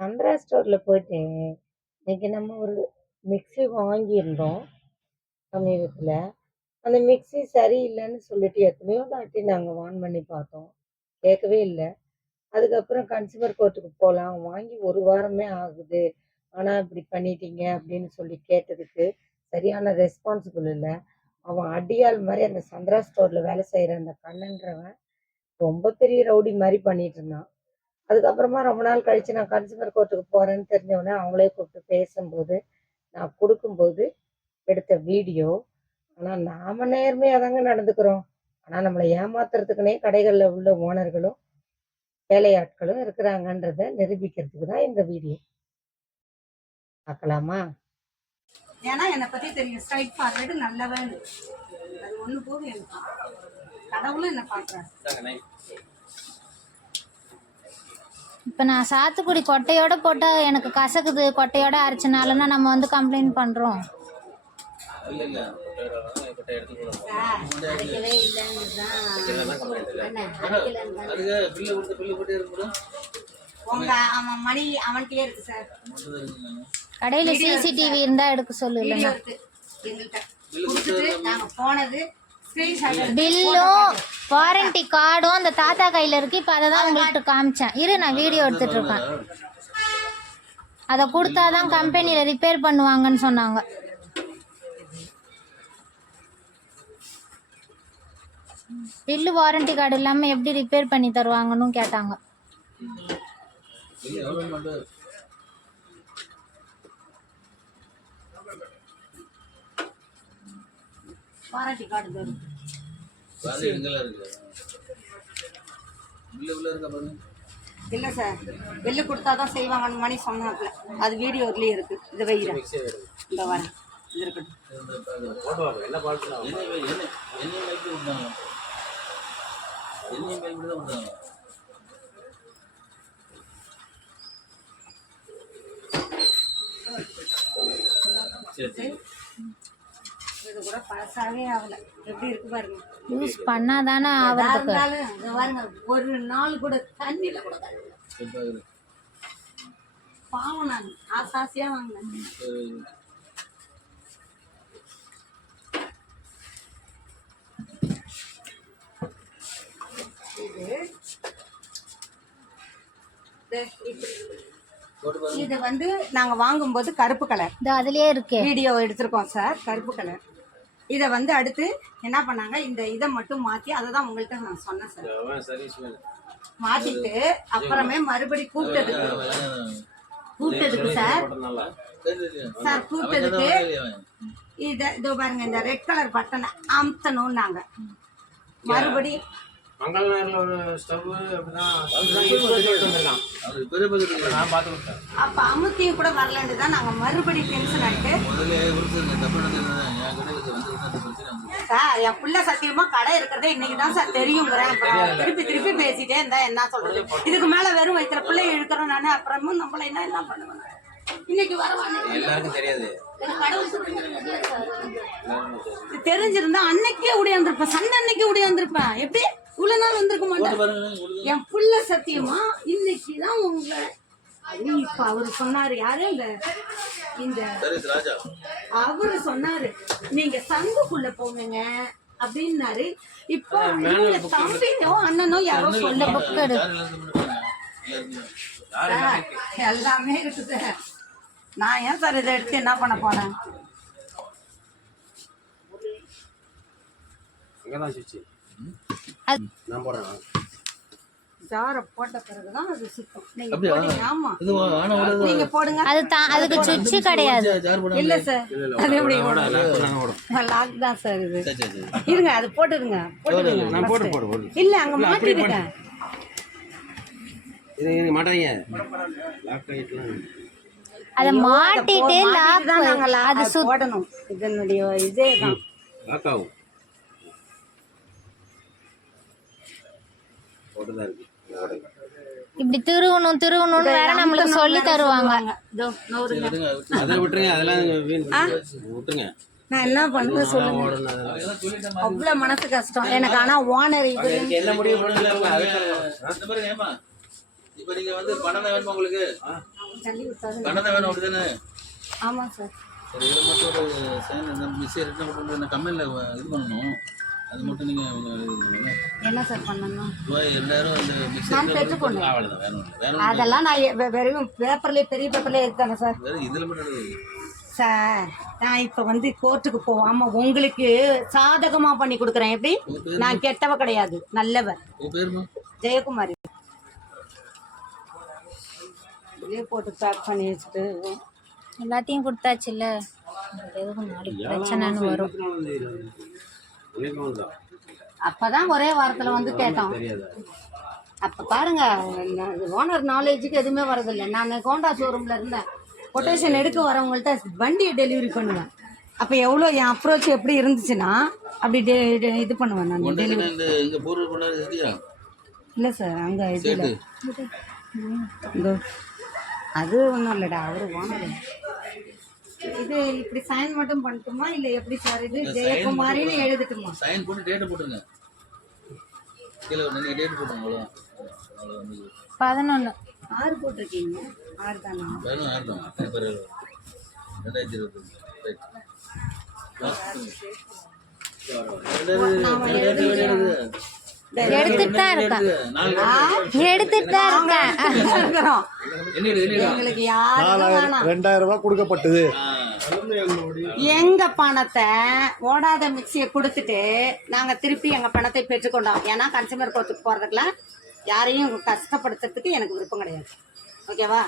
சந்திரா ஸ்டோர்ல போயிட்டு இன்னைக்கு நம்ம ஒரு மிக்ஸி வாங்கியிருந்தோம் சமீபத்தில். அந்த மிக்ஸி சரியில்லைன்னு சொல்லிட்டு எத்தனையோ தாட்டி நாங்கள் வான் பண்ணி பார்த்தோம், கேட்கவே இல்லை. அதுக்கப்புறம் கன்சூமர் கோர்ட்டுக்கு போகலாம், வாங்கி ஒரு வாரமே ஆகுது, ஆனால் இப்படி பண்ணிட்டீங்க அப்படின்னு சொல்லி கேட்டதுக்கு சரியான ரெஸ்பான்சிபிள் இல்லை. அவன் அடியாள் மாதிரி அந்த சந்திரா ஸ்டோரில் வேலை செய்கிற அந்த கண்ணன்றவன் ரொம்ப பெரிய ரவுடி மாதிரி பண்ணிட்டு இருந்தான். அதுக்கப்புறமா ரொம்ப நாள் கழிச்சு நான் கன்சூமர் கோர்ட்டுக்கு போறேன்னு தெரிஞ்சவொடனே அவங்களே கூப்பிட்டு பேசும்போது நான் கொடுக்கும்போது எடுத்த வீடியோ. ஆனா நாம நேர்மையா தாங்க நடந்துக்கிறோம். ஆனா நம்மளை ஏமாத்துறதுக்குன்னே கடைகள்ல உள்ள ஓனர்களும் வேலையாட்களும் இருக்கிறாங்கன்றத நிரூபிக்கிறதுக்கு தான் இந்த வீடியோ. பார்க்கலாமா? ஏன்னா என்னை பத்தி தெரியும், ஸ்ட்ரைட் ஃபார்வர்டு நல்லவன். அது ஒண்ணு போதும், எனக்கு கடவுளும் என்ன பாக்குறாரு. இப்போ நான் சாத்துக்குடி கொட்டையோட போட்டால் எனக்கு கசக்குது, கொட்டையோட அரைச்சனாலன்னா நம்ம வந்து கம்ப்ளைண்ட் பண்ணுறோம். கடையில் சிசிடிவி இருந்தால் எடுக்க சொல்லு. இல்லைன்னா பில்லும் வாரண்டி கார்டும் அந்த தாத்தா கையில் இருக்கு. இப்போ அதை தான் உங்கள்கிட்ட காமிச்சேன். இரு, நான் வீடியோ எடுத்துட்டு இருக்கேன். அதை கொடுத்தாதான் கம்பெனியில் ரிப்பேர் பண்ணுவாங்கன்னு சொன்னாங்க. பில்லு வாரண்டி கார்டு இல்லாமல் எப்படி ரிப்பேர் பண்ணி தருவாங்கன்னு கேட்டாங்க. வாரண்டி கார்டு தரும். இல்ல சார், பில்லு கொடுத்தாதான் செய்வாங்கன்னு மணி சொன்னாப்ல. அது வீடியோலயே இருக்கு. இது வைக்கிறேன், இந்த வரேன், இது இருக்கட்டும். இது கூட பழசாவே ஆகல, எப்படி இருக்கு பாருங்க. யூஸ் பண்ணாதானே ஆகுறதுக்கு. பாருங்க, ஒரு நாள் கூட தண்ணியில கூட பாவம். நான் ஆசாசியா வாங்கினேன். இது வந்து நாங்க வாங்கும்போது கருப்பு கலர், அதுலயே இருக்கு, வீடியோ எடுத்திருக்கோம் சார். கருப்பு கலர். இதை வந்து அடுத்து என்ன பண்ணாங்க, இந்த இதை மட்டும் மாற்றி, அதை தான் உங்கள்கிட்ட நான் சொன்னேன் சார். மாற்றிட்டு அப்புறமே மறுபடி கூப்பிட்டதுக்கு சார் கூப்பிட்டதுக்கு இதை இதோ பாருங்க, இந்த ரெட் கலர் பட்டனை அமுத்தணும்னாங்க. மறுபடி அப்ப அமுத்தியும் கூட வரலன்னு தான் நாங்க மறுபடி டென்ஷன் ஆயிட்டு, சார் என் புள்ள சத்தியமா கடை இருக்கிறதே இன்னைக்குதான் சார் தெரியுங்கிறேன். அப்புறம் திருப்பி பேசிட்டே இருந்தா என்ன சொல்றது. இதுக்கு மேல வெறும் வைக்கிற பிள்ளை இழுக்கிறோம் நானு. அப்புறமும் நம்மள என்ன பண்ணுவேன். இன்னைக்கு வரவான்னு தெரியாது, தெரிஞ்சிருந்தா அன்னைக்கே உடையாந்துருப்பேன். சண்டை அன்னைக்கே உடையாந்துருப்பேன். எப்படி இவ்வளவு நாள் வந்திருக்க மாட்டேன். என் புள்ள சத்தியமா இன்னைக்குதான் உங்களை. இப்ப அவரு சொன்னாரு, யாரு இந்த அவரு சொன்னாரு, நீங்க சங்குக்குள்ள போங்க அப்படின்னாரு. இப்ப தம்பியோ அண்ணனோ யாரோ சொல்ல பக்கம் எல்லாமே இருக்குது. நான் ஏன் சார் இதை எடுத்து என்ன பண்ண போறேன். போட்ட பிறகுதான் அது சுத்தம். நீங்க போடுங்க. ஆமா, நீங்க போடுங்க. அதுக்கு சுவிட்ச் கிடையாது. இல்ல சார், அது எப்படி லாக் தான் சார் இது. இருங்க, அது போட்டுருங்க. இல்ல அங்க மாட்டிடுங்க. அதை மாட்டிட்டு அது போடணும். இதனுடைய இதே தான் இப்படி திருவணும் வேற நம்மளுக்கு சொல்லி தருவாங்க. நான் என்ன பண்ண சொல்லுங்க, அவ்வளவு மனசு கஷ்டம் எனக்கு. ஆனா ஓனர் இப்ப நீங்க வந்து பணம் வேணுமா உங்களுக்கு? தள்ளி விட்டாது. பணம் தான் வேணும் அப்படிதானே? ஆமாம் சார். சரி, இதில் மட்டும் ஒரு சைன் இந்த மிஸ்ஸை ரிட்டர்ன் கொண்டு நான் கம்பெனியில் இது பண்ணணும். அது மட்டும் நீங்கள் என்ன சார் பண்ணணும்? 2000 இந்த மிக்ஸி நான் பெற்றுக்கொண்டேன். அவ்வளோதான், வேணும் வேணும். அதெல்லாம் நான் வெறும் பேப்பர்லேயே பெரிய பேப்பர்லேயே எடுத்தாங்க சார். வேறு இதில் மட்டும் சார் நான் இப்போ வந்து கோர்ட்டுக்கு போகாமல் உங்களுக்கு சாதகமாக பண்ணி கொடுக்குறேன். எப்படி? நான் கெட்டவ கிடையாது, நல்லவ. உங்கள் பேருமா? ஜெயக்குமாரி. இதே போட்டு பேக் பண்ணி வச்சுட்டு எல்லாத்தையும் கொடுத்தாச்சுல்ல, எதுவும் நாளைக்கு பிரச்சனைன்னு வரும். அப்பதான் ஒரே வாரத்தில் வந்து கேட்டோம். அப்போ பாருங்க, ஓனர் நாலேஜுக்கு எதுவுமே வரதில்லை. நான் கோண்டா ஷோரூமில் இருந்தேன். கொட்டேஷன் எடுக்க வரவங்கள்ட்ட வண்டியை டெலிவரி பண்ணுவேன். அப்போ எவ்வளோ என் அப்ரோச் எப்படி இருந்துச்சுன்னா அப்படி இது பண்ணுவேன் நான் டெலிவரி. இல்லை சார், அங்கே இதில் இதோ அது ஒன்றும் இல்லைடா, அவரு ஓனர். இது இப்படி சைன் மட்டும் பண்ணட்டுமா இல்லை எப்படி சார்? இது ஜெயக்குமாரின்னு எழுதிட்டுமா? சைன் போட்டு டேட்டை போட்டுருங்க. கீழே நீங்கள் டேட் போட்டுருங்க. அவ்வளோ 11. 6 போட்டிருக்கீங்க. 6 தானா? வேணும் 6 தான். 2025. எடுத்துட்டு தான் இருக்கேன், எடுத்துட்டு தான் இருக்கேன். எங்களுக்கு யாரும் வேணாம். 2000 ரூபாய் கொடுக்கப்பட்டது. எங்க பணத்தை ஓடாத மிக்சியை கொடுத்துட்டு நாங்க திருப்பி எங்க பணத்தை பெற்றுக்கொண்டோம். ஏன்னா கன்சூமர் கோர்ட்டுக்கு போறதுக்குல யாரையும் கஷ்டப்படுத்துறதுக்கு எனக்கு விருப்பம் கிடையாது. ஓகேவா?